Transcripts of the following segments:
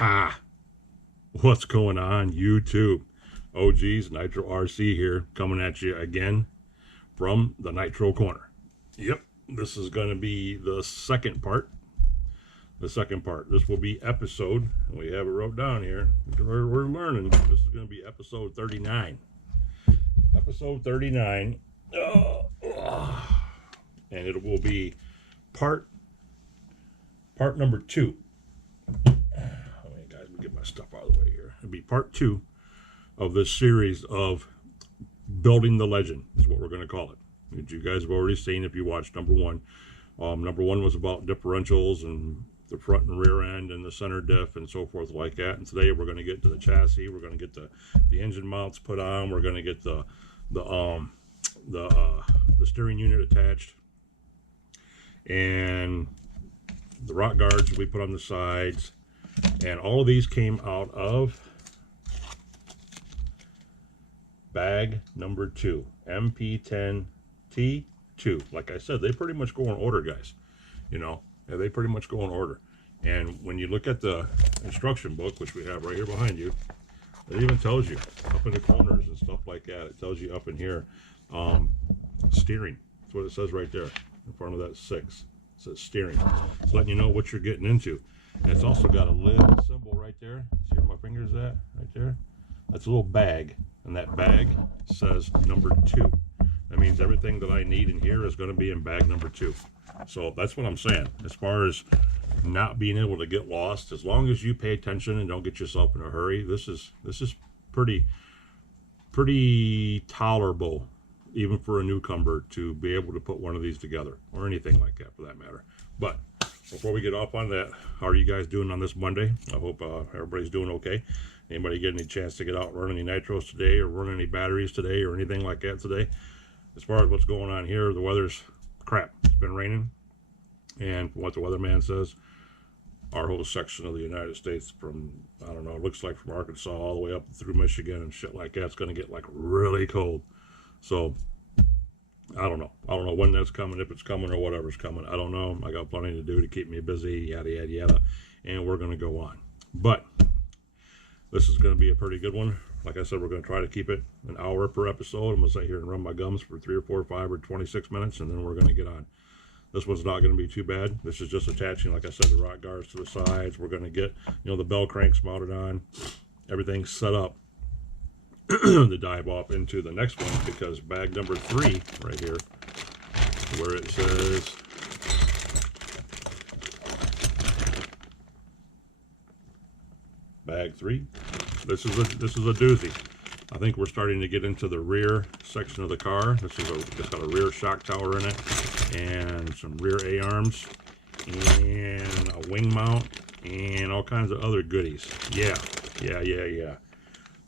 Ha! What's going on, YouTube? OG's Nitro RC here, coming at you again from the Nitro Corner. Yep, this is going to be the second part. This will be episode, and we have it wrote down here. We're learning. This is going to be episode 39. Episode 39. And it will be part number 2. Guys, let me get my stuff out of the way here. It'll be part 2 of this series of building the legend, is what we're going to call it. Which you guys have already seen if you watched number 1. Number 1 was about differentials and the front and rear end and the center diff and so forth like that. And today we're going to get to the chassis. We're going to get the engine mounts put on. We're going to get the steering unit attached, and the rock guards we put on the sides. And all of these came out of bag number 2, MP10T 2. Like I said, they pretty much go in order, guys. You know, yeah, they pretty much go in order. And when you look at the instruction book, which we have right here behind you, it even tells you up in the corners and stuff like that. It tells you up in here, steering. That's what it says right there in front of that 6. It says steering. It's letting you know what you're getting into. And it's also got a lid symbol right there. See where my finger's at? Right there. That's a little bag. And that bag says number 2. That means everything that I need in here is going to be in bag number 2. So that's what I'm saying. As far as not being able to get lost, as long as you pay attention and don't get yourself in a hurry, this is pretty tolerable, even for a newcomer, to be able to put one of these together, or anything like that for that matter. But before we get off on that, how are you guys doing on this Monday? I hope everybody's doing okay. Anybody get any chance to get out and run any nitros today, or run any batteries today, or anything like that today? As far as what's going on here, the weather's crap. It's been raining, and from what the weatherman says, our whole section of the United States, from, I don't know, it looks like from Arkansas all the way up through Michigan and shit like that, it's going to get like really cold. So I don't know when that's coming, if it's coming or whatever's coming. I don't know. I got plenty to do to keep me busy, yada yada yada, and we're going to go on. But this is going to be a pretty good one. Like I said, we're going to try to keep it an hour per episode. I'm going to sit here and run my gums for 3 or 4 or 5 or 26 minutes, and then we're going to get on. This one's not going to be too bad. This is just attaching, like I said, the rock guards to the sides. We're going to get, the bell cranks mounted on. Everything's set up to dive off into the next one, because bag number 3 right here, where it says bag 3, this is a doozy. I think we're starting to get into the rear section of the car. It's got a rear shock tower in it, and some rear A-arms, and a wing mount, and all kinds of other goodies. Yeah.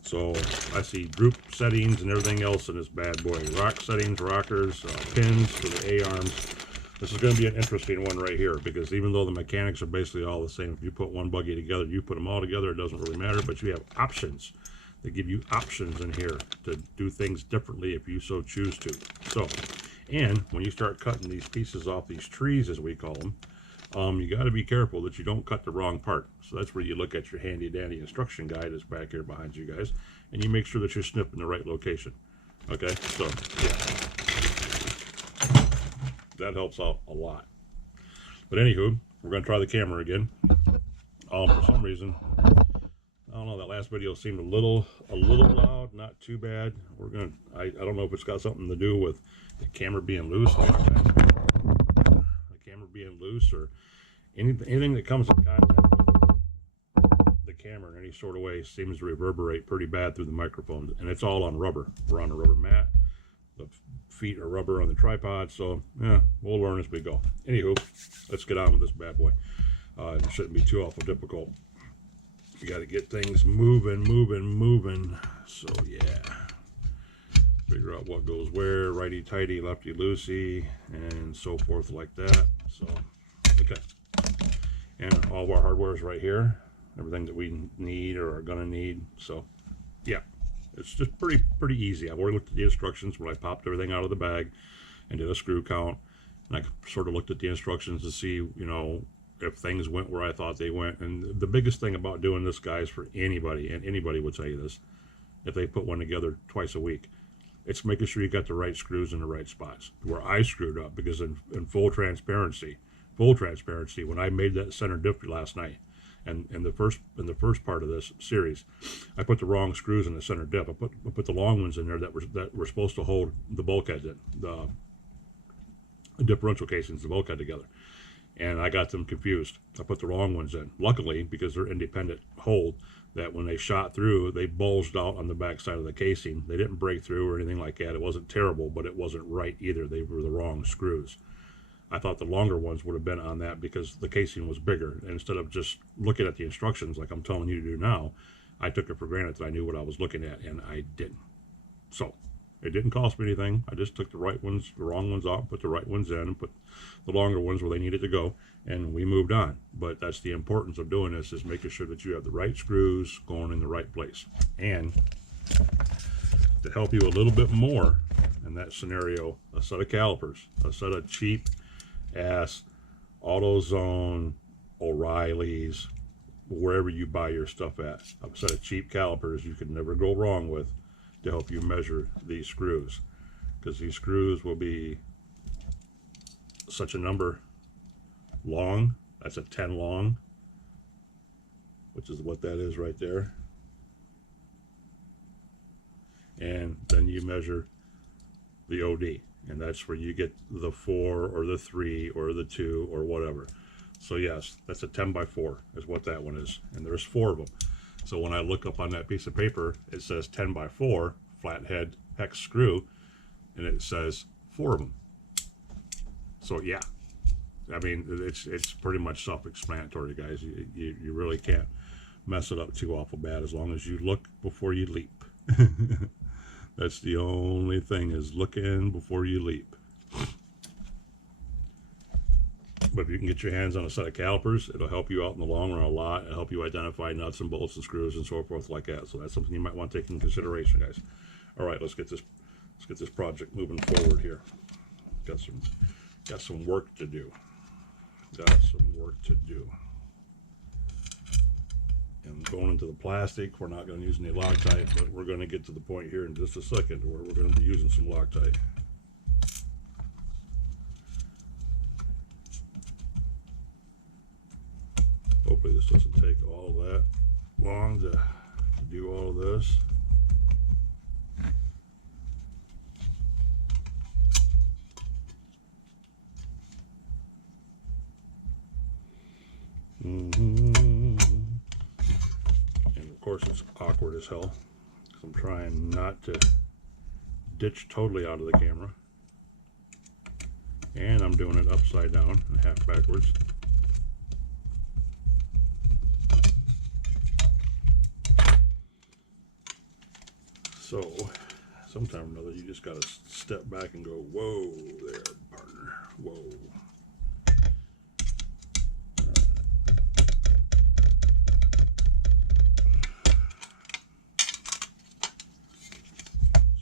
So I see group settings and everything else in this bad boy. Rock settings, rockers, pins for the A-arms. This is going to be an interesting one right here, because even though the mechanics are basically all the same, if you put one buggy together, you put them all together, it doesn't really matter, but you have options. They give you options in here to do things differently if you so choose to. So, and when you start cutting these pieces off these trees, as we call them, you got to be careful that you don't cut the wrong part. So that's where you look at your handy dandy instruction guide that's back here behind you guys, and you make sure that you're snipping the right location. Okay, so yeah, that helps out a lot. But anywho, we're going to try the camera again. For some reason, I don't know, that last video seemed a little loud, not too bad. I don't know if it's got something to do with the camera being loose, or anything that comes in contact with the camera in any sort of way seems to reverberate pretty bad through the microphone. And it's all on rubber. We're on a rubber mat. The feet are rubber on the tripod, so yeah, we'll learn as we go. Anywho, let's get on with this bad boy. It shouldn't be too awful difficult. You got to get things moving. So yeah, figure out what goes where, righty tighty, lefty loosey, and so forth like that. So okay, and all of our hardware is right here, everything that we need or are gonna need. So yeah, it's just pretty easy. I've already looked at the instructions when I popped everything out of the bag and did a screw count, and I sort of looked at the instructions to see, if things went where I thought they went. And the biggest thing about doing this, guys, for anybody, and anybody would tell you this, if they put one together twice a week, it's making sure you got the right screws in the right spots. Where I screwed up, because in full transparency, when I made that center diff last night, and in the first part of this series, I put the wrong screws in the center diff. I put the long ones in there that were supposed to hold the bulkhead, the differential casings, the bulkhead together, and I got them confused. I put the wrong ones in. Luckily, because they're independent hold, that when they shot through, they bulged out on the back side of the casing. They didn't break through or anything like that. It wasn't terrible, but it wasn't right either. They were the wrong screws. I thought the longer ones would have been on that because the casing was bigger. And instead of just looking at the instructions like I'm telling you to do now, I took it for granted that I knew what I was looking at, and I didn't. So it didn't cost me anything. I just took the wrong ones out, put the right ones in, and put the longer ones where they needed to go, and we moved on. But that's the importance of doing this, is making sure that you have the right screws going in the right place. And to help you a little bit more in that scenario, a set of calipers, a set of cheap ass AutoZone, O'Reilly's, wherever you buy your stuff at, a set of cheap calipers you can never go wrong with, to help you measure these screws, because these screws will be such a number long. That's a 10 long, which is what that is right there. And then you measure the OD, and that's where you get the 4 or the 3 or the 2 or whatever. So yes, that's a 10 by 4 is what that one is, and there's 4 of them. So when I look up on that piece of paper, it says 10 by 4 flathead hex screw, and it says 4 of them. So yeah, I mean, it's pretty much self-explanatory, guys. You really can't mess it up too awful bad, as long as you look before you leap. That's the only thing, is looking before you leap. But if you can get your hands on a set of calipers, it'll help you out in the long run a lot. It'll help you identify nuts and bolts and screws and so forth like that. So that's something you might want to take into consideration, guys. All right, let's get this project moving forward here. Got some work to do. And going into the plastic, we're not going to use any Loctite, but we're going to get to the point here in just a second where we're going to be using some Loctite. Hopefully this doesn't take all that long to do all of this. And of course it's awkward as hell, because I'm trying not to ditch totally out of the camera, and I'm doing it upside down and half backwards. So sometime or another, you just got to step back and go, whoa there, partner, whoa.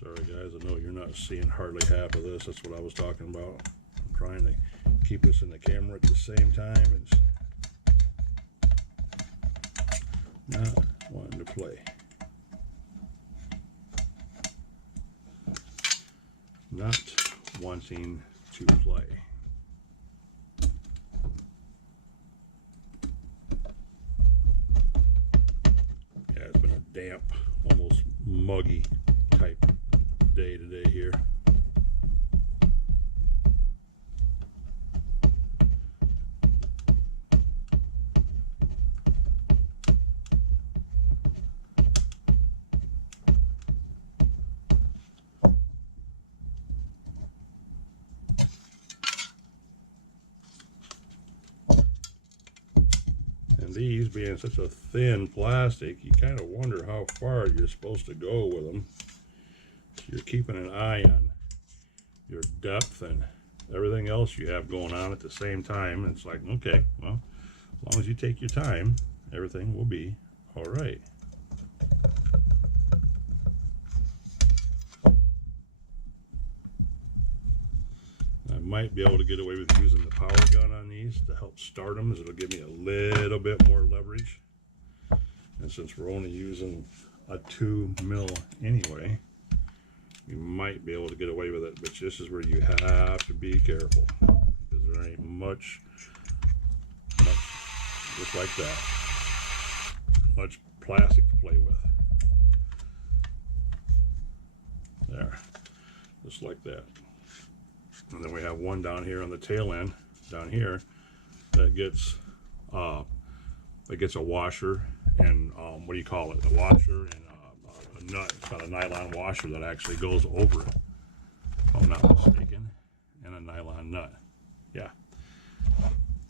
Sorry guys, I know you're not seeing hardly half of this. That's what I was talking about. I'm trying to keep this in the camera at the same time. It's not wanting to play. Not wanting to play. Yeah, it's been a damp, almost muggy type day today here. These being such a thin plastic, you kind of wonder how far you're supposed to go with them. So you're keeping an eye on your depth and everything else you have going on at the same time. And it's like, okay, well, as long as you take your time, everything will be all right. I might be able to get away with using the power gun on these to help start them, as it'll give me a little bit more leverage. And since we're only using a 2 mil anyway, you might be able to get away with it, but this is where you have to be careful, because there ain't much just like that, much plastic to play with. There, just like that. And then we have one down here on the tail end, down here, that gets a washer and what do you call it? A washer and a nut. It's got a nylon washer that actually goes over it, if I'm not mistaken, and a nylon nut. Yeah,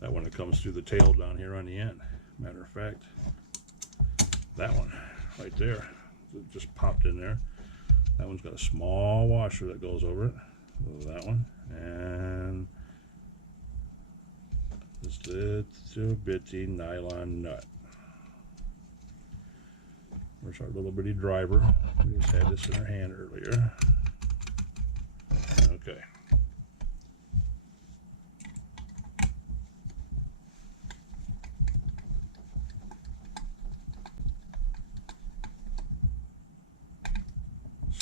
that one that comes through the tail down here on the end. Matter of fact, that one right there, it just popped in there. That one's got a small washer that goes over it. That one, and this little bitty nylon nut. Where's our little bitty driver? We just had this in our hand earlier. Okay.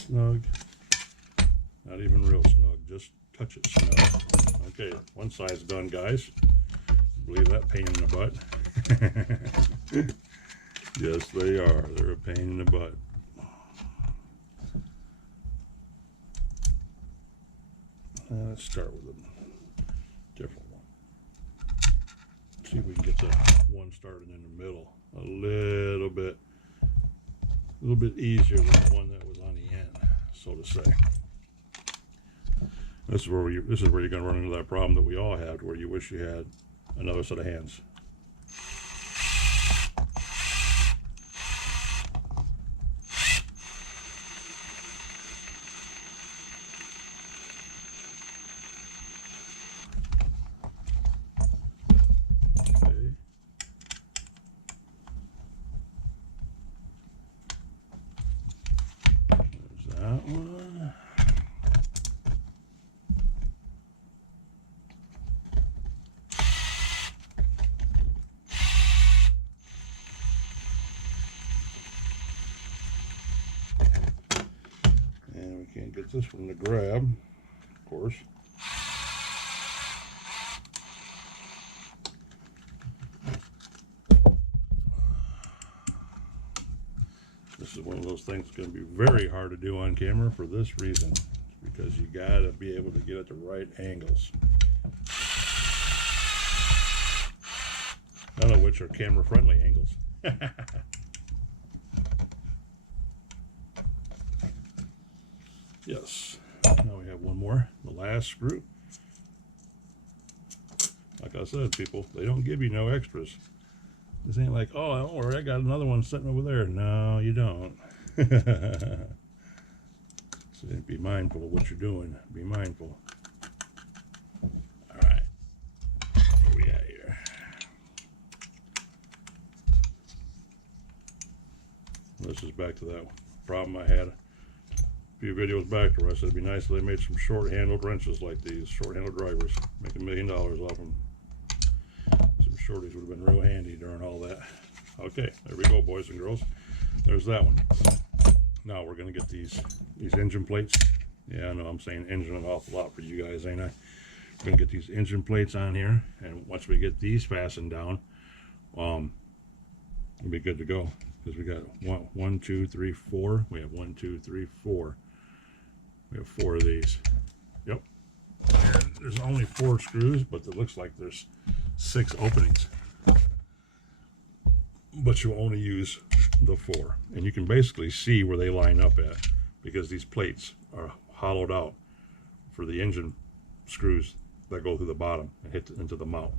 Snug. Not even real snug, just touch it snug. Okay, one side's done, guys. Believe that pain in the butt. Yes, they are. They're a pain in the butt. Let's start with a different one. See if we can get that one started in the middle a little bit easier than the one that was on the end, so to say. This is where you're going to run into that problem that we all have, where you wish you had another set of hands. Okay. There's that one. Can't get this one to grab, of course. This is one of those things that's going to be very hard to do on camera for this reason, because you got to be able to get at the right angles, none of which are camera friendly angles. Yes, now we have one more, the last screw. Like I said, people, they don't give you no extras. This ain't like, oh, don't worry, I got another one sitting over there. No, you don't. So be mindful of what you're doing. Be mindful. All right, where we at here? This is back to that problem I had a few videos back where I said it'd be nice if they made some short-handled wrenches like these, short-handled drivers. Make $1 million off them. Some shorties would have been real handy during all that. Okay, there we go, boys and girls. There's that one. Now we're gonna get these engine plates. Yeah, I know I'm saying engine an awful lot for you guys, ain't I? We're gonna get these engine plates on here, and once we get these fastened down, we'll be good to go. Because we got one, two, three, four. We have 1, 2, 3, 4. We have 4 of these. Yep. And there's only 4 screws, but it looks like there's 6 openings. But you only use the 4. And you can basically see where they line up at, because these plates are hollowed out for the engine screws that go through the bottom and hit into the mount.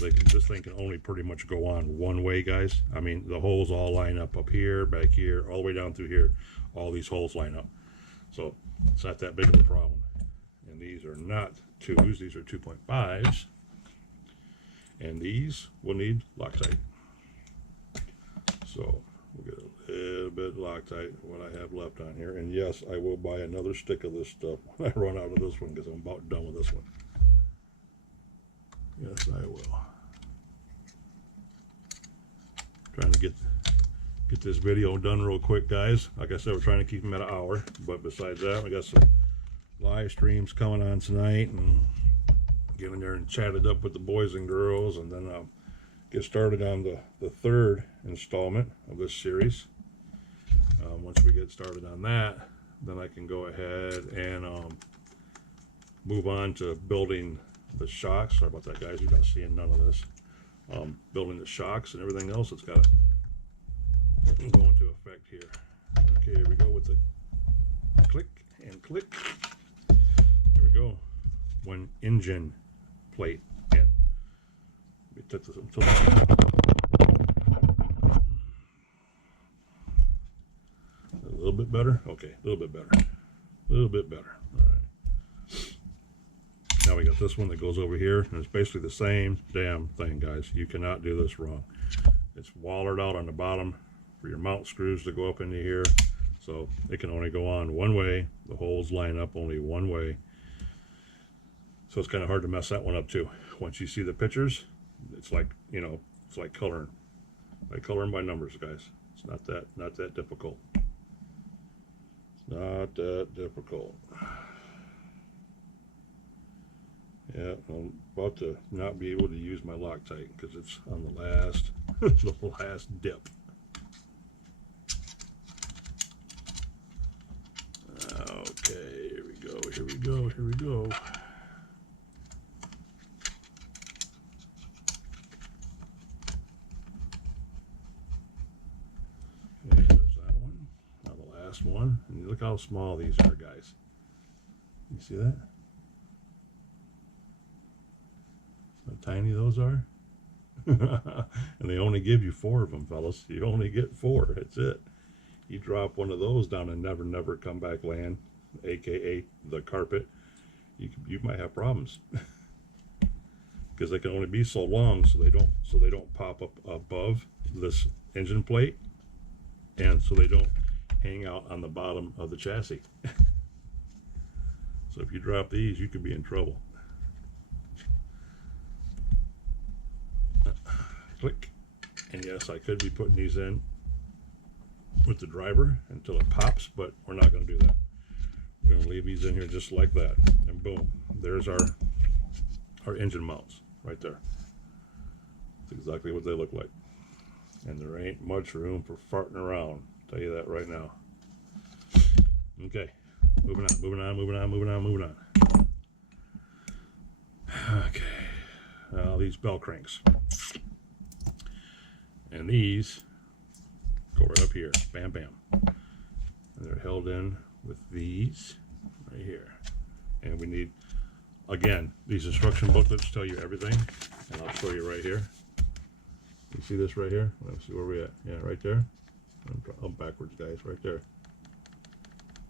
This thing can only pretty much go on one way, guys. I mean, the holes all line up here, back here, all the way down through here. All these holes line up. So it's not that big of a problem. And these are not 2s, these are 2.5s. And these will need Loctite. So we'll get a little bit Loctite, what I have left on here. And yes, I will buy another stick of this stuff when I run out of this one, because I'm about done with this one. Yes, I will. Trying to get this video done real quick, guys. Like I said, we're trying to keep them at an hour, but besides that, we got some live streams coming on tonight, and get in there and chat it up with the boys and girls, and then I'll get started on the third installment of this series. Once we get started on that, then I can go ahead and move on to building the shocks. Sorry about that, guys, you're not seeing none of this. Building the shocks and everything else that's got to go into effect here. Okay, here we go with the click and click. There we go. One engine plate in. We took this until a little bit better. Okay, a little bit better. A little bit better. All right. Now we got this one that goes over here, and it's basically the same damn thing, guys. You cannot do this wrong. It's wallered out on the bottom for your mount screws to go up into here, so it can only go on one way. The holes line up only one way, so it's kind of hard to mess that one up too. Once you see the pictures, it's like, you know, it's like coloring by numbers, guys. It's not that difficult. It's not that difficult. Yeah, I'm about to not be able to use my Loctite because it's on the last the last dip. Okay, here we go, here we go, here we go. Okay, there's that one. Now the last one. And look how small these are, guys. You see that? How tiny those are? And they only give you 4 of them, fellas. You only get 4. That's it. You drop one of those down and never come back land, aka the carpet, you might have problems. Because they can only be so long, so they don't pop up above this engine plate, and so they don't hang out on the bottom of the chassis. So if you drop these, you could be in trouble. Click. And yes, I could be putting these in with the driver until it pops, but we're not going to do that. We're going to leave these in here just like that, and boom, there's our engine mounts right there. That's exactly what they look like, and there ain't much room for farting around, I'll tell you that right now. Okay, moving on. Okay, now these bell cranks, and these go right up here, bam bam, and they're held in with these right here. And we need, again, these instruction booklets tell you everything, and I'll show you right here. You see this right here? Let's see where we at. Yeah, right there. I'm backwards, guys, right there.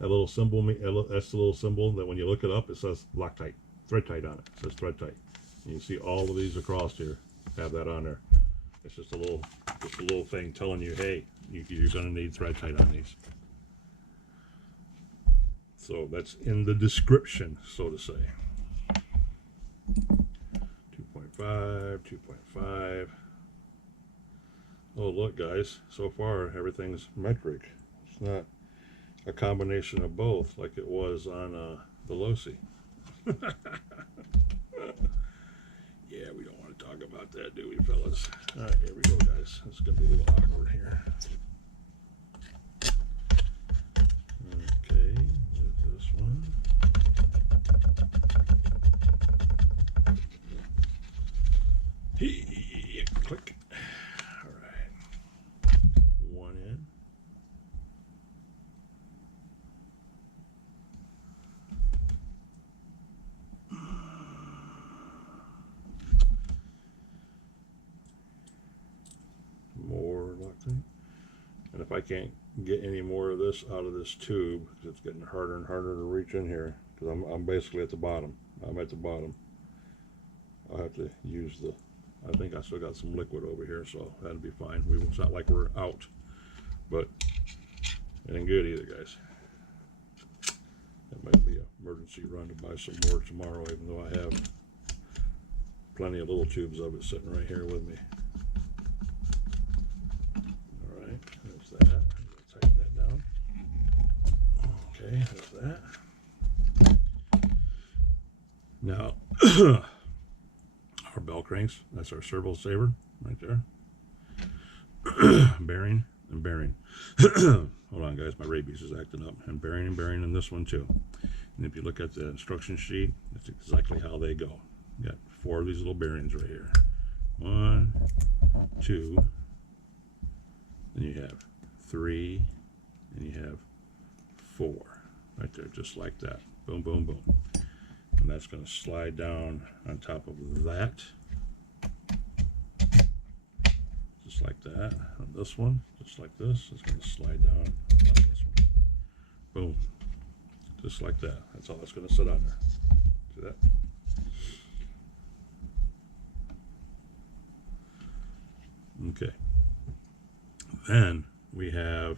That little symbol, that's the little symbol that when you look it up, it says Loctite, thread tight on it. It says thread tight. And you see all of these across here have that on there. It's just a little thing telling you, hey, you're going to need thread tight on these. So that's in the description, so to say. 2.5, 2.5. Oh, look, guys, so far everything's metric. It's not a combination of both like it was on the Losi. Yeah, we don't want to talk about that, do we, fellas? All right, here we go, guys. It's going to be a little awkward here. Okay, there's this one. Hey, click. All right. One in. More Loctite. And if I can't get any more of this out of this tube, because it's getting harder and harder to reach in here, because I'm basically at the bottom. I'm at the bottom. I'll have to use I think I still got some liquid over here, so that'll be fine. It's not like we're out, but it ain't good either, guys. That might be an emergency run to buy some more tomorrow, even though I have plenty of little tubes of it sitting right here with me. All right, there's that. I'm going to tighten that down. Okay, there's that. Now, our bell cranks, that's our servo saver right there. Bearing and bearing. Hold on, guys, my rabies is acting up. And bearing in this one too. And if you look at the instruction sheet, that's exactly how they go. You got 4 of these little bearings right here. 1, 2, then you have 3, and you have 4 right there, just like that. Boom, boom, boom. And that's going to slide down on top of that, just like that. On this one, just like this, it's going to slide down on this one. Boom, just like that. That's all that's going to sit on there. See that? Okay. Then we have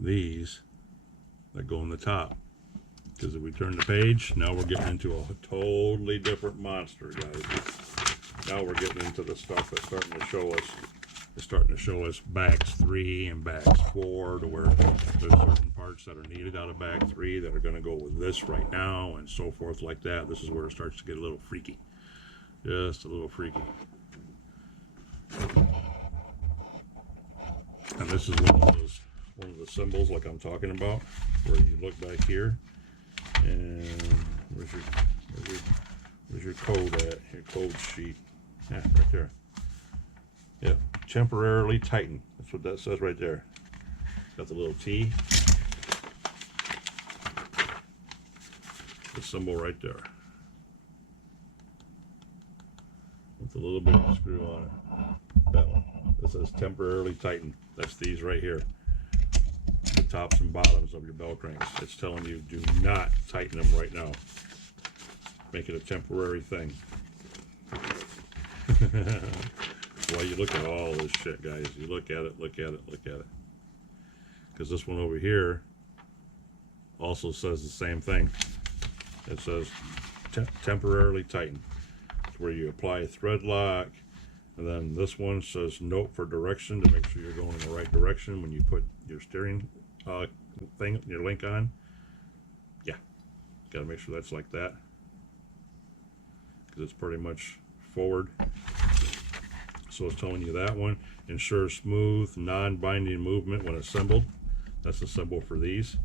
these that go on the top. Because if we turn the page, now we're getting into a totally different monster, guys. Now we're getting into the stuff that's starting to show us. It's starting to show us bags 3 and bags 4, to where there's certain parts that are needed out of bag 3 that are going to go with this right now, and so forth like that. This is where it starts to get a little freaky, just a little freaky. And this is one of the symbols like I'm talking about, where you look back here. And where's your code at? Your code sheet. Yeah, right there. Yeah, temporarily tighten. That's what that says right there. Got the little T. The symbol right there. With a little bit of screw on it. That one. This says temporarily tighten. That's these right here. The tops and bottoms of your bell cranks. It's telling you do not tighten them right now. Make it a temporary thing. Well, you look at all this shit, guys. You look at it, look at it, look at it. Because this one over here also says the same thing. It says temporarily tighten. It's where you apply a thread lock. And then this one says note for direction, to make sure you're going in the right direction when you put your steering thing, your link on. Yeah, got to make sure that's like that, because it's pretty much forward. So it's telling you that one. Ensure smooth, non-binding movement when assembled. That's the symbol for these.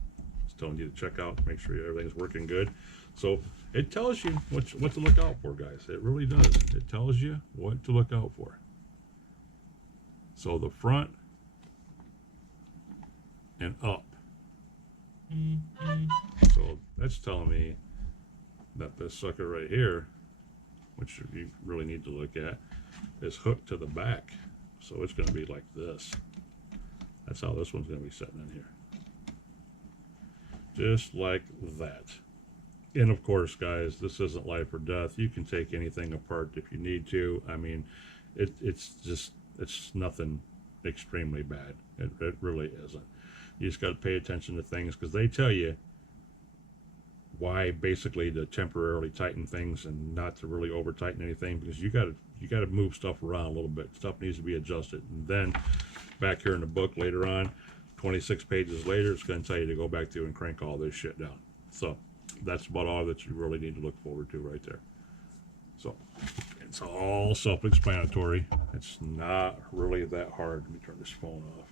It's telling you to check out, make sure everything's working good. So it tells you what to look out for, guys. It really does. It tells you what to look out for. So the front and up. So that's telling me that this sucker right here, which you really need to look at, is hooked to the back. So it's going to be like this. That's how this one's going to be sitting in here. Just like that. And of course, guys, this isn't life or death. You can take anything apart if you need to. I mean, it's nothing extremely bad. It really isn't. You just got to pay attention to things, because they tell you why basically to temporarily tighten things and not to really over tighten anything, because you got to move stuff around a little bit. Stuff needs to be adjusted. And then back here in the book later on, 26 pages later, it's going to tell you to go back through and crank all this shit down. So that's about all that you really need to look forward to right there. So it's all self-explanatory. It's not really that hard. Let me turn this phone off.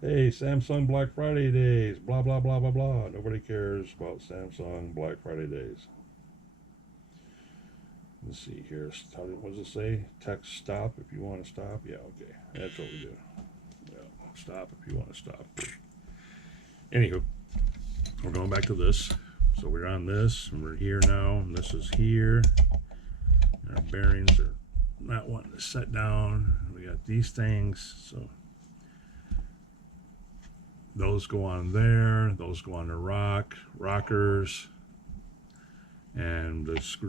Hey, Samsung Black Friday days, blah, blah, blah, blah, blah. Nobody cares about Samsung Black Friday days. Let's see here. What does it say? Text stop if you want to stop. Yeah, okay. That's what we do. Yeah, stop if you want to stop. Anywho, we're going back to this. So we're on this, and we're here now, and this is here. And our bearings are not wanting to set down. We got these things, so those go on there, those go on the rockers, and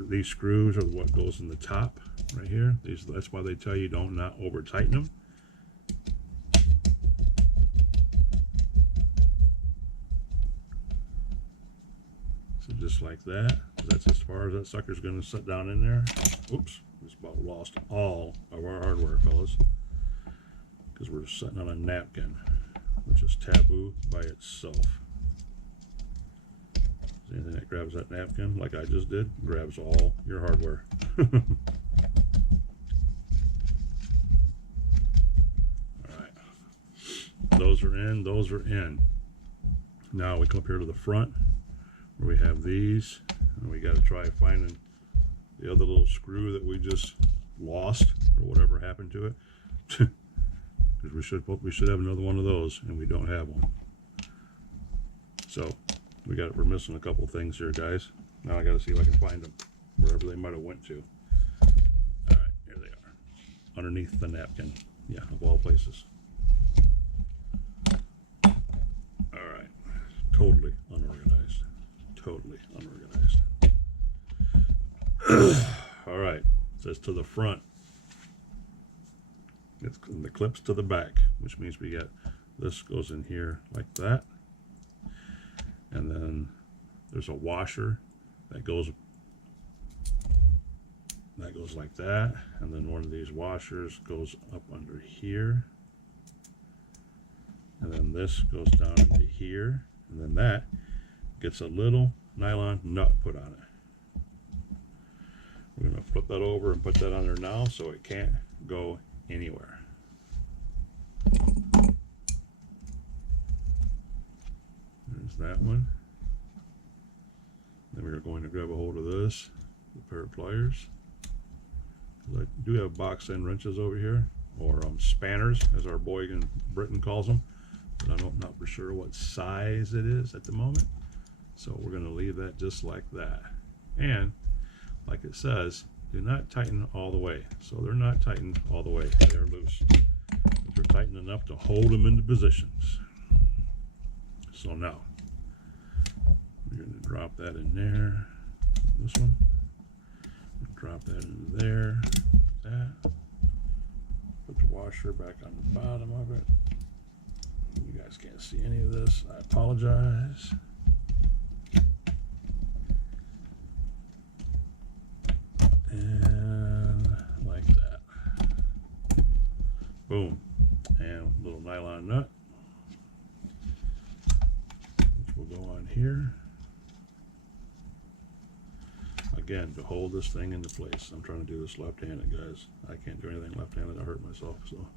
these screws are what goes in the top right here. That's why they tell you don't not over tighten them. So just like that. That's as far as that sucker's going to sit down in there. Oops, just about lost all of our hardware, fellas, because we're sitting on a napkin, which is taboo by itself. Anything that grabs that napkin, like I just did, grabs all your hardware. Alright. Those are in, those are in. Now we come up here to the front where we have these, and we got to try finding the other little screw that we just lost or whatever happened to it. Because we should have another one of those, and we don't have one. So we're missing a couple things here, guys. Now I got to see if I can find them wherever they might have went to. All right, here they are, underneath the napkin. Yeah, of all places. All right, totally unorganized. Totally unorganized. All right, it says to the front. It's the clips to the back, which means we got this goes in here like that. And then there's a washer that goes like that, and then one of these washers goes up under here, and then this goes down into here, and then that gets a little nylon nut put on it. We're going to flip that over and put that on there now so it can't go anywhere. There's that one. Then we're going to grab a hold of this, the pair of pliers. I do have box end wrenches over here, or spanners, as our boy in Britain calls them, but I'm not for sure what size it is at the moment. So we're going to leave that just like that. And like it says, do not tighten all the way. So they're not tightened all the way. They're loose. But they're tightened enough to hold them into positions. So now, we're going to drop that in there. This one. Drop that into there. That. Put the washer back on the bottom of it. You guys can't see any of this. I apologize. And like that. Boom. And a little nylon nut, which will go on here. Again, to hold this thing into place. I'm trying to do this left-handed, guys. I can't do anything left-handed. I hurt myself, so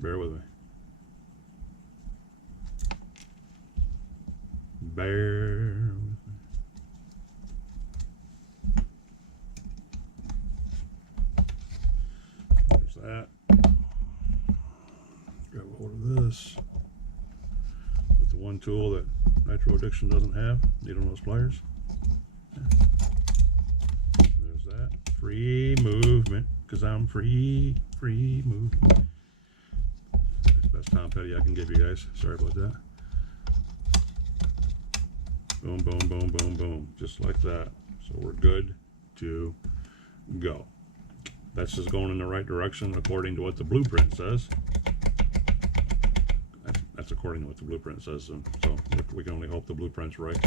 bear with me. Bear with me. There's that. Grab a hold of this with the one tool that Nitro Addiction doesn't have, needle nose pliers. There's that. Free movement, because I'm free movement. That's the best Tom Petty I can give you guys. Sorry about that. Boom, boom, boom, boom, boom. Just like that. So we're good to go. That's just going in the right direction according to what the blueprint says. That's according to what the blueprint says. So we can only hope the blueprint's right.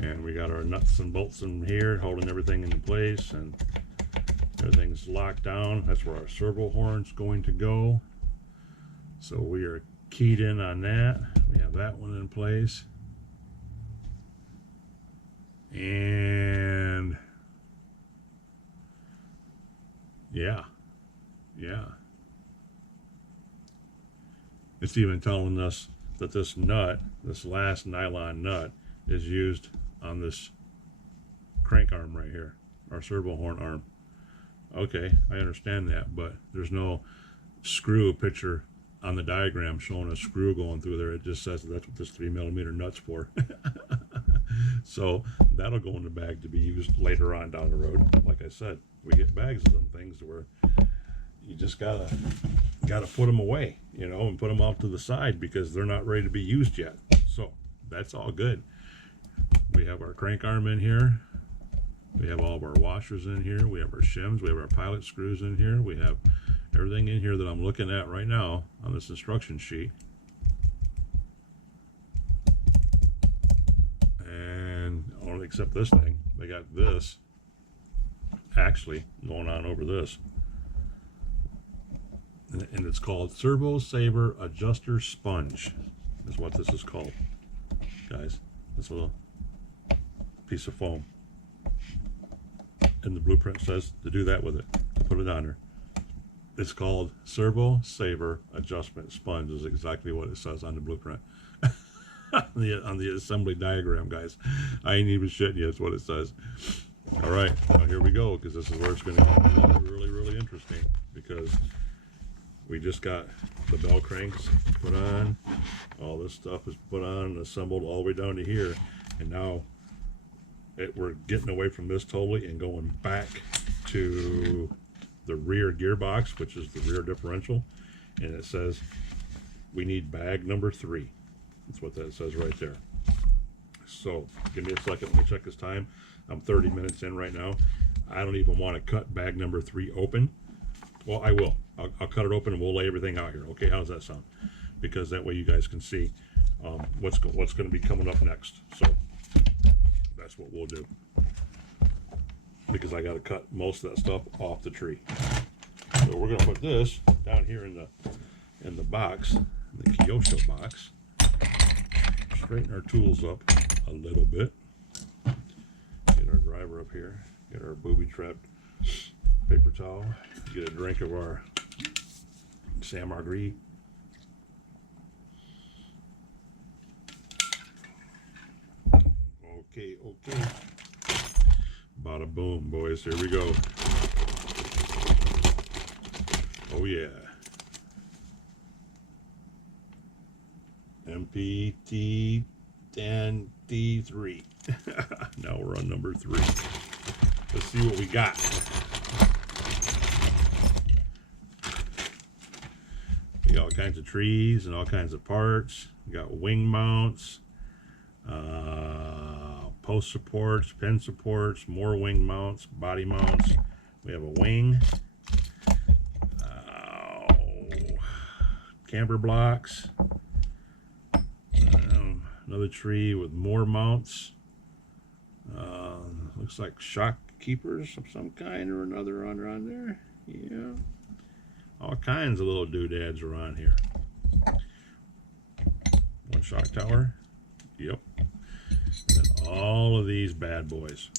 And we got our nuts and bolts in here holding everything into place, and everything's locked down. That's where our servo horn's going to go. So we are keyed in on that. We have that one in place. And yeah. It's even telling us that this nut, this last nylon nut, is used on this crank arm right here, our servo horn arm. Okay, I understand that, but there's no screw picture on the diagram showing a screw going through there. It just says that's what this 3mm nut's for. So that'll go in the bag to be used later on down the road. Like I said, we get bags of them things where you just gotta put them away, you know, and put them off to the side because they're not ready to be used yet. So that's all good. We have our crank arm in here. We have all of our washers in here. We have our shims. We have our pilot screws in here. We have everything in here that I'm looking at right now on this instruction sheet. except this thing, they got this actually going on over this. And it's called Servo Saver Adjuster Sponge, is what this is called, guys. This little piece of foam. And the blueprint says to do that with it, to put it on there. It's called Servo Saver Adjustment Sponge, is exactly what it says on the blueprint. on the assembly diagram, guys. I ain't even shitting you, it's what it says. All right, now here we go, because this is where it's going to get really, really interesting, because we just got the bell cranks put on, all this stuff is put on and assembled all the way down to here, and now we're getting away from this totally and going back to the rear gearbox, which is the rear differential, and it says we need bag number 3. That's what that says right there. So give me a second, let me check this time. I'm 30 minutes in right now. I don't even want to cut bag number 3 open. Well, I will. I'll cut it open and we'll lay everything out here. Okay, how's that sound? Because that way you guys can see what's going to be coming up next. So that's what we'll do. Because I got to cut most of that stuff off the tree. So we're going to put this down here in the box, the Kyosho box. Straighten our tools up a little bit. Get our driver up here. Get our booby-trapped paper towel. Get a drink of our San Margritte. Okay. Bada boom, boys. Here we go. Oh yeah. MP10T3. Now we're on number 3. Let's see what we got. We got all kinds of trees and all kinds of parts. We got wing mounts, post supports, pin supports, more wing mounts, body mounts. We have a wing, camber blocks, another tree with more mounts. Looks like shock keepers of some kind or another on there. Yeah. All kinds of little doodads are on here. One shock tower. Yep. And then all of these bad boys.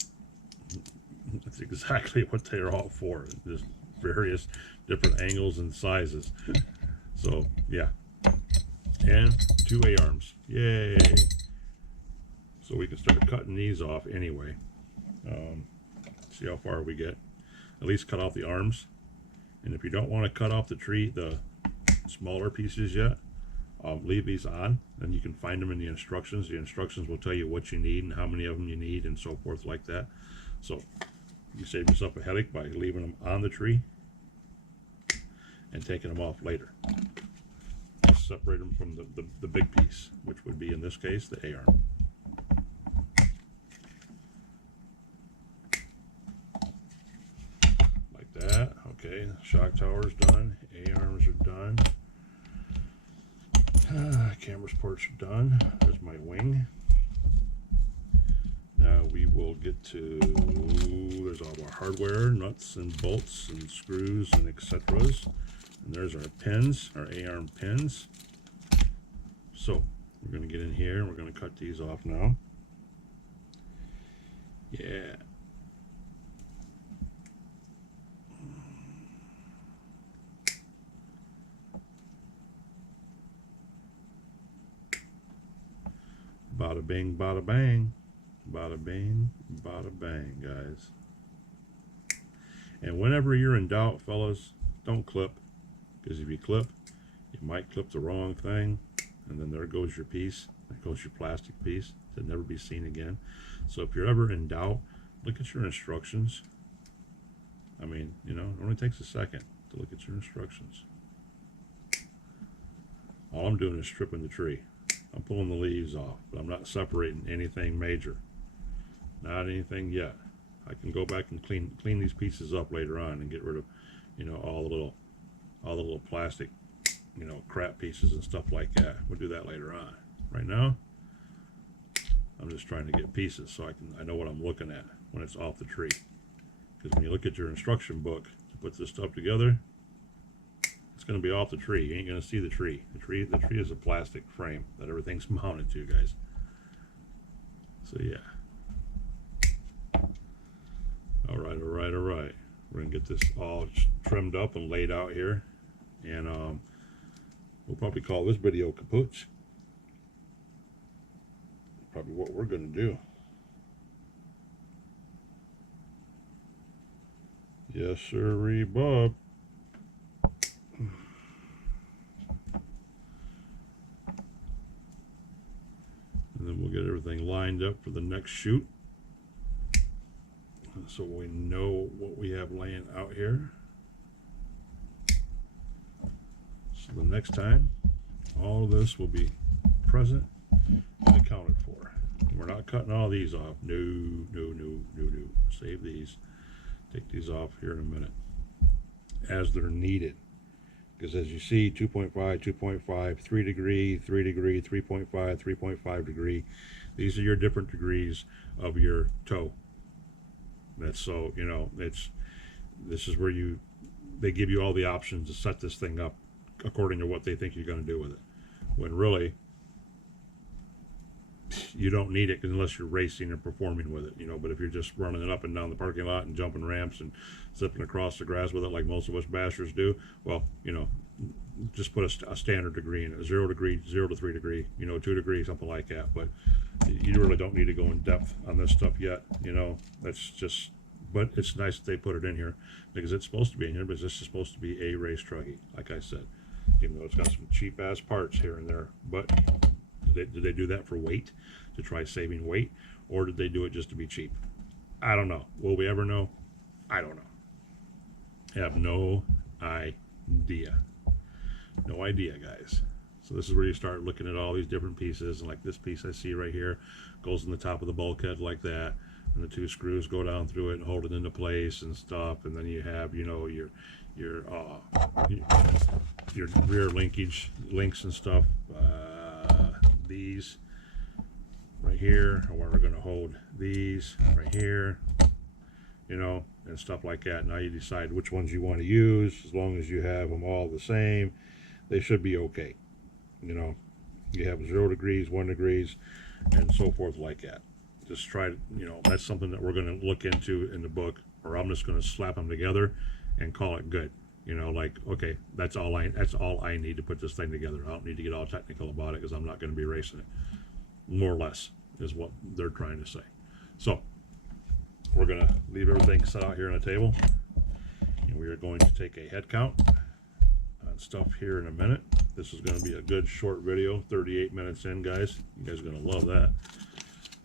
That's exactly what they're all for. Just various different angles and sizes. So, yeah. And 2 A-arms. Yay. So we can start cutting these off anyway. See how far we get. At least cut off the arms. And if you don't want to cut off the tree, the smaller pieces yet, leave these on, and you can find them in the instructions. The instructions will tell you what you need and how many of them you need and so forth like that. So you save yourself a headache by leaving them on the tree and taking them off later. Just separate them from the big piece, which would be in this case the A-arm. That. Okay, shock tower's done, A-arms are done, camera supports are done. There's my wing. Now we will get to, there's all our hardware, nuts and bolts and screws and etceteras. And there's our pins, our A-arm pins. So we're going to get in here and we're going to cut these off now. Yeah. Bada bing, bada bang. Bada bing, bada bang, guys. And whenever you're in doubt, fellas, don't clip. Because if you clip, you might clip the wrong thing. And then there goes your piece. There goes your plastic piece. It'll never be seen again. So if you're ever in doubt, look at your instructions. I mean, you know, it only takes a second to look at your instructions. All I'm doing is stripping the tree. I'm pulling the leaves off, but I'm not separating anything major. Not anything yet. I can go back and clean these pieces up later on and get rid of, you know, all the little plastic, you know, crap pieces and stuff like that. We'll do that later on. Right now, I'm just trying to get pieces so I know what I'm looking at when it's off the tree. Because when you look at your instruction book to put this stuff together, it's going to be off the tree. You ain't going to see the tree. The tree is a plastic frame that everything's mounted to, guys. So yeah. All right. We're going to get this all trimmed up and laid out here, and we'll probably call this video kaput. Probably what we're going to do. Yes, sirree, Bob. And then we'll get everything lined up for the next shoot, so we know what we have laying out here. So the next time, all of this will be present and accounted for. We're not cutting all these off. No. Save these. Take these off here in a minute as they're needed. Because as you see, 2.5, 2.5, 3 degree, 3 degree, 3.5, 3.5 degree. These are your different degrees of your toe. That's so, you know, this is where they give you all the options to set this thing up according to what they think you're going to do with it. When really, you don't need it unless you're racing and performing with it, you know. But if you're just running it up and down the parking lot and jumping ramps and zipping across the grass with it like most of us bashers do, well, you know, just put a standard degree in it, 0 degree, 0 to 3 degree, you know, 2 degree, something like that. But you really don't need to go in depth on this stuff yet, you know. That's just, but it's nice that they put it in here because it's supposed to be in here, but this is supposed to be a race truggy, like I said, even though it's got some cheap ass parts here and there. But did they do that for weight, to try saving weight, or did they do it just to be cheap? I don't know. Will we ever know? I don't know. I have no idea. No idea, guys. So this is where you start looking at all these different pieces, and like this piece I see right here goes in the top of the bulkhead like that, and the 2 screws go down through it and hold it into place and stuff. And then you have, you know, your rear links and stuff. These right here are where we're going to hold these right here, you know, and stuff like that. Now you decide which ones you want to use. As long as you have them all the same, they should be okay. You know, you have 0 degrees, 1 degrees, and so forth like that. Just try to, you know, that's something that we're going to look into in the book, or I'm just going to slap them together and call it good. You know, like, okay, that's all I need to put this thing together. I don't need to get all technical about it because I'm not going to be racing it. More or less is what they're trying to say. So we're going to leave everything set out here on the table, and we are going to take a head count on stuff here in a minute. This is going to be a good short video, 38 minutes in, guys. You guys are going to love that.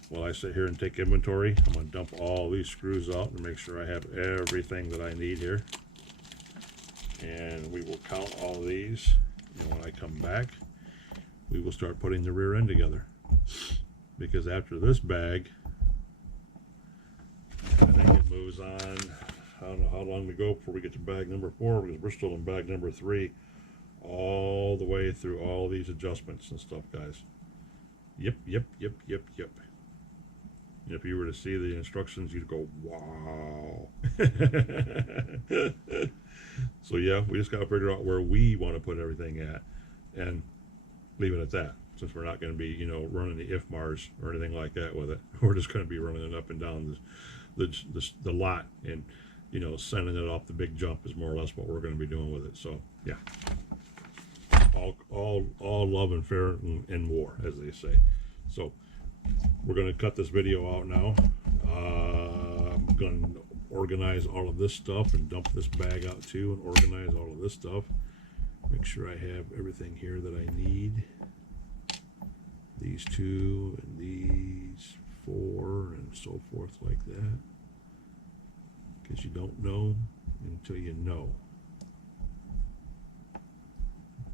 While I sit here and take inventory, I'm going to dump all these screws out and make sure I have everything that I need here. And we will count all of these, and when I come back, we will start putting the rear end together. Because after this bag, I think it moves on, I don't know how long to go before we get to bag number 4, because we're still in bag number 3, all the way through all these adjustments and stuff, guys. Yep. And if you were to see the instructions, you'd go, wow. So yeah, we just got to figure out where we want to put everything at and leave it at that, since we're not going to be, you know, running the IFMARs or anything like that with it. We're just going to be running it up and down the lot, and, you know, sending it off the big jump is more or less what we're going to be doing with it. So yeah, all love and fair in war, as they say. So we're going to cut this video out now. I'm going to organize all of this stuff and dump this bag out too, and organize all of this stuff. Make sure I have everything here that I need. These 2 and these 4 and so forth like that. Because you don't know until you know.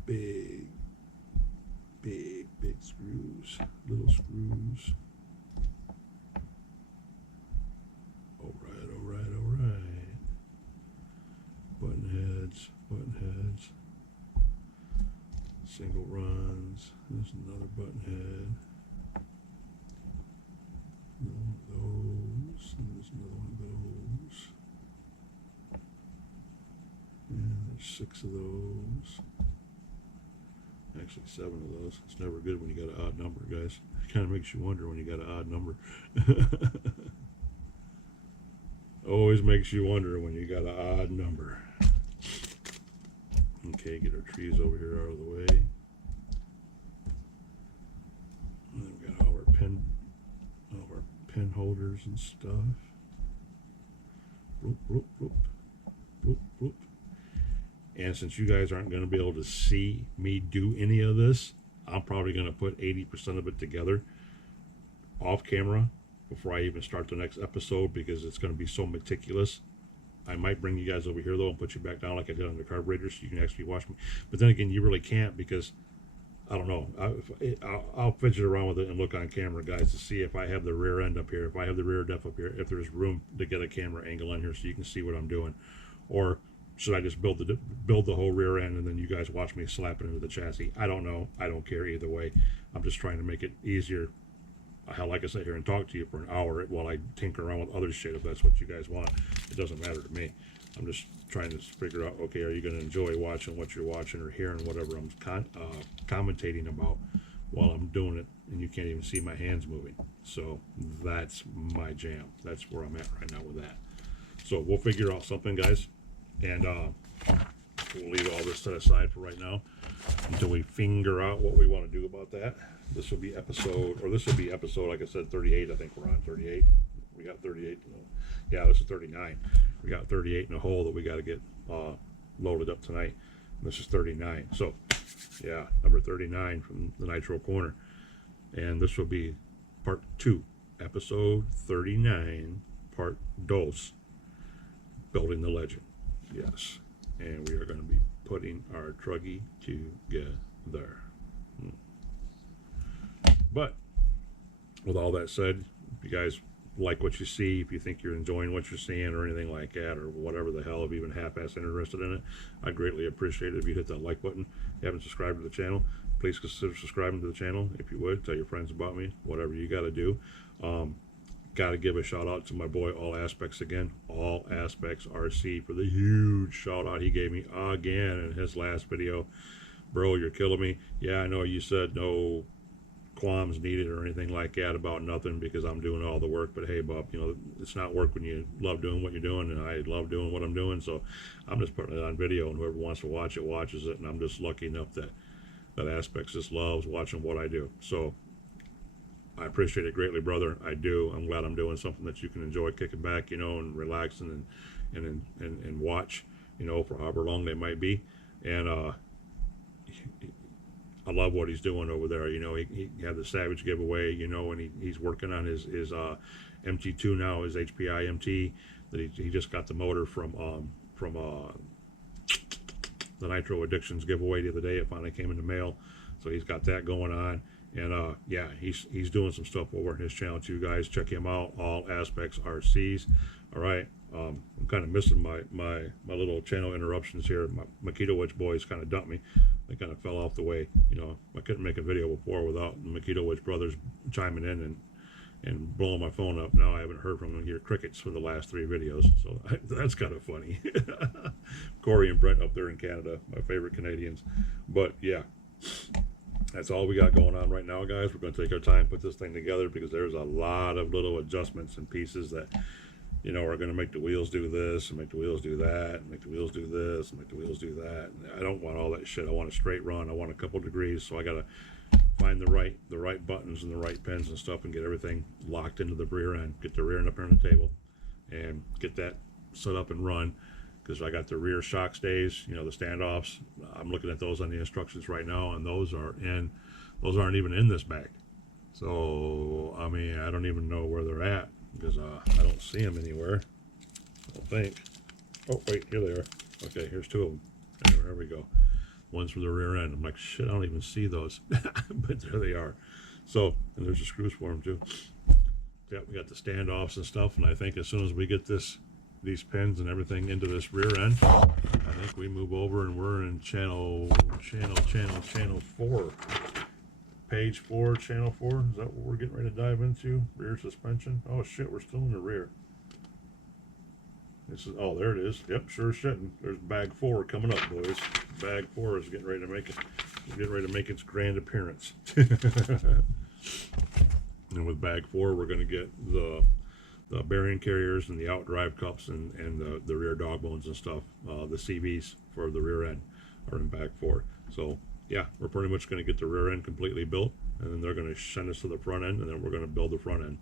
Big screws, little screws. All right. Button heads. Single runs. There's another button head. There's 6 of those. Actually 7 of those. It's never good when you got an odd number, guys. It kind of makes you wonder when you got an odd number. Always makes you wonder when you got an odd number. Okay, get our trees over here out of the way. And then we got all our pen holders and stuff. Bloop, bloop, bloop. Bloop, bloop. And since you guys aren't going to be able to see me do any of this, I'm probably going to put 80% of it together off camera before I even start the next episode, because it's going to be so meticulous. I might bring you guys over here though and put you back down like I did on the carburetor, so you can actually watch me. But then again, you really can't, because I don't know. I'll fidget around with it and look on camera, guys, to see if I have the rear end up here, if I have the rear depth up here, if there's room to get a camera angle on here so you can see what I'm doing. Or should I just build the whole rear end and then you guys watch me slap it into the chassis? I don't know. I don't care either way. I'm just trying to make it easier. Hell, like I sit here and talk to you for an hour while I tinker around with other shit, if that's what you guys want. It doesn't matter to me. I'm just trying to figure out, okay, are you going to enjoy watching what you're watching or hearing whatever I'm commentating about while I'm doing it, and you can't even see my hands moving. So that's my jam. That's where I'm at right now with that. So we'll figure out something, guys, and we'll leave all this set aside for right now until we figure out what we want to do about that. This will be episode, like I said, 38. I think we're on 38. We got 38. Yeah, this is 39. We got 38 in a hole that we got to get loaded up tonight. This is 39. So, yeah, number 39 from the Nitro Corner. And this will be part 2, episode 39, part dos, building the legend. Yes. And we are going to be putting our truggy together. But with all that said, if you guys like what you see, if you think you're enjoying what you're seeing or anything like that, or whatever the hell, if you're even half-ass interested in it, I'd greatly appreciate it if you hit that like button. If you haven't subscribed to the channel, please consider subscribing to the channel. If you would, tell your friends about me, whatever you got to do. Got to give a shout out to my boy All Aspects again, All Aspects RC, for the huge shout out he gave me again in his last video. Bro, you're killing me. Yeah, I know you said no qualms needed or anything like that about nothing, because I'm doing all the work. But hey, Bob, you know, it's not work when you love doing what you're doing, and I love doing what I'm doing. So I'm just putting it on video, and whoever wants to watch it watches it. And I'm just lucky enough that Aspects just loves watching what I do. So I appreciate it greatly, brother. I do. I'm glad I'm doing something that you can enjoy kicking back, you know, and relaxing and watch, you know, for however long they might be. And I love what he's doing over there. You know, he had the Savage giveaway, you know, and he's working on his MT2 now, his HPI MT, that he just got the motor from the Nitro Addictions giveaway the other day. It finally came in the mail, so he's got that going on. And yeah, he's doing some stuff over on his channel too, guys. Check him out, All Aspects RCs. All right. I'm kind of missing my little channel interruptions here. My Keto Witch boys kind of dumped me. They kind of fell off the way. You know, I couldn't make a video before without the Keto Witch brothers chiming in and blowing my phone up. Now I haven't heard from them here crickets for the last 3 videos, so that's kind of funny. Corey and Brent up there in Canada, my favorite Canadians. But yeah, that's all we got going on right now, guys. We're going to take our time, put this thing together, because there's a lot of little adjustments and pieces that, you know, are going to make the wheels do this and make the wheels do that and make the wheels do this and make the wheels do that. And I don't want all that shit. I want a straight run. I want a couple degrees, so I got to find the right buttons and the right pins and stuff and get everything locked into the rear end, get the rear end up here on the table and get that set up and run, because I got the rear shock stays, you know, the standoffs. I'm looking at those on the instructions right now, and those aren't even in this bag. So I mean, I don't even know where they're at, because I don't see them anywhere, I don't think. Oh wait, here they are. Okay, here's 2 of them. There we go. One's for the rear end. I'm like, shit, I don't even see those. But there they are. So, and there's the screws for them too. Yeah, we got the standoffs and stuff, and I think as soon as we get these pins and everything into this rear end, I think we move over and we're in channel 4. Page 4, channel 4. Is that what we're getting ready to dive into? Rear suspension. Oh shit, we're still in the rear. This is, oh, there it is. Yep, sure shouldn't. There's bag 4 coming up, boys. Bag 4 is getting ready to make it. Getting ready to make its grand appearance. And with bag 4, we're going to get the bearing carriers and the outdrive cups and the rear dog bones and stuff. The CVs for the rear end are in bag 4. So yeah, we're pretty much going to get the rear end completely built, and then they're going to send us to the front end, and then we're going to build the front end.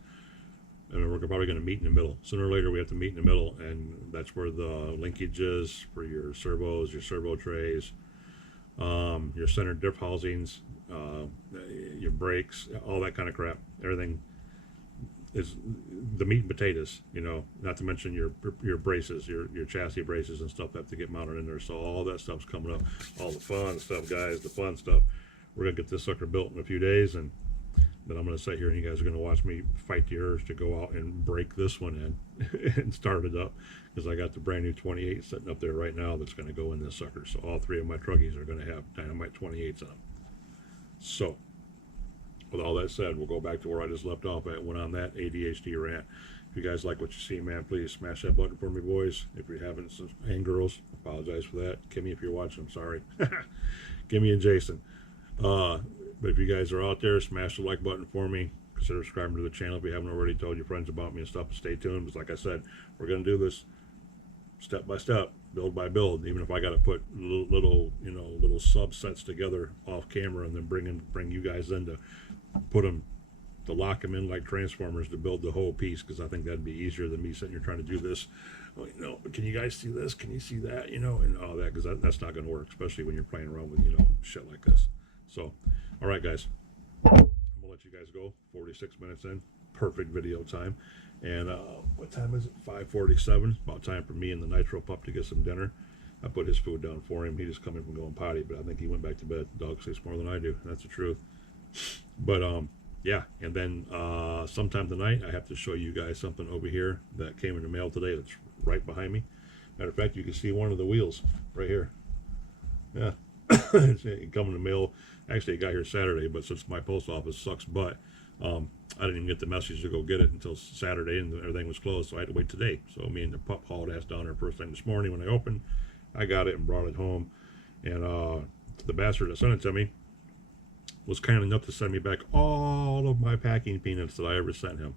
And we're probably going to meet in the middle. Sooner or later, we have to meet in the middle, and that's where the linkage is for your servos, your servo trays, your center diff housings, your brakes, all that kind of crap. Everything is the meat and potatoes, you know, not to mention your braces, your chassis braces and stuff that have to get mounted in there. So all that stuff's coming up. All the fun stuff, guys, the fun stuff. We're going to get this sucker built in a few days, and then I'm going to sit here and you guys are going to watch me fight the urge to go out and break this one in and start it up, because I got the brand new 28 sitting up there right now that's going to go in this sucker. So all 3 of my truggies are going to have Dynamite 28s on them. So with all that said, we'll go back to where I just left off at, went on that ADHD rant. If you guys like what you see, man, please smash that button for me, boys. If you haven't, and girls, apologize for that. Kimmy, if you're watching, I'm sorry. Kimmy and Jason. But if you guys are out there, smash the like button for me. Consider subscribing to the channel if you haven't already. Told your friends about me and stuff. Stay tuned, because like I said, we're going to do this step by step, build by build. Even if I got to put little subsets together off camera, and then bring you guys in to put them, to lock them in like transformers to build the whole piece, because I think that'd be easier than me sitting here trying to do this. Oh, you know, can you guys see this? Can you see that? You know, and all that, because that's not going to work, especially when you're playing around with, you know, shit like this. So, all right, guys, I'm gonna let you guys go. 46 minutes in, perfect video time. And what time is it? 5:47. About time for me and the Nitro pup to get some dinner. I put his food down for him. He just coming from going potty, but I think he went back to bed. Dog sleeps more than I do. That's the truth. But yeah, and then sometime tonight I have to show you guys something over here that came in the mail today. That's right behind me. Matter of fact, you can see one of the wheels right here. Yeah, it's coming in the mail. Actually, it got here Saturday, but since my post office sucks butt, I didn't even get the message to go get it until Saturday, and everything was closed, so I had to wait today. So me and the pup hauled ass down there first thing this morning. When I opened, I got it and brought it home, and the bastard that sent it to me was kind enough to send me back all of my packing peanuts that I ever sent him.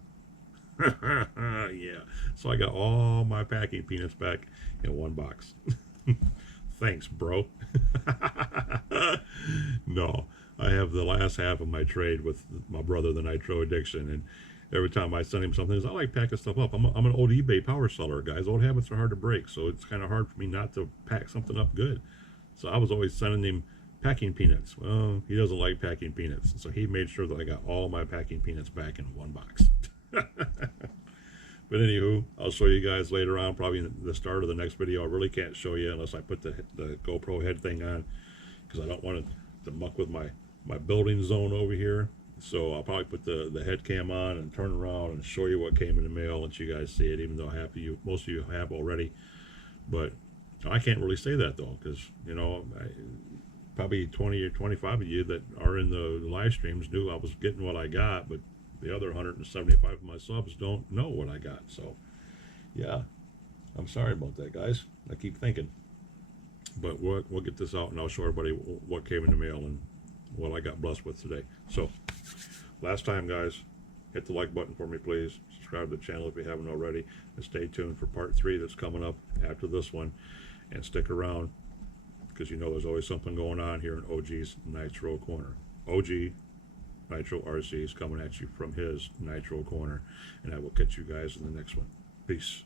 Yeah, so I got all my packing peanuts back in one box. Thanks, bro. No, I have the last half of my trade with my brother, the Nitro Addiction, and every time I send him something, I like packing stuff up. I'm an old eBay power seller, guys. Old habits are hard to break, so it's kind of hard for me not to pack something up good. So I was always sending him packing peanuts. Well, he doesn't like packing peanuts, so he made sure that I got all my packing peanuts back in one box. But anywho, I'll show you guys later on, probably in the start of the next video. I really can't show you unless I put the GoPro head thing on, because I don't want it to muck with my building zone over here. So I'll probably put the head cam on and turn around and show you what came in the mail, let you guys see it, even though most of you have already. But I can't really say that though, because you know, probably 20 or 25 of you that are in the live streams knew I was getting what I got, but the other 175 of my subs don't know what I got. So yeah, I'm sorry about that, guys. I keep thinking, but we'll get this out and I'll show everybody what came in the mail and what I got blessed with today. So last time, guys, hit the like button for me, please. Subscribe to the channel if you haven't already, and stay tuned for part 3 that's coming up after this one. And stick around, because you know there's always something going on here in OG's Nitro Corner. OG Nitro RC is coming at you from his Nitro Corner, and I will catch you guys in the next one. Peace.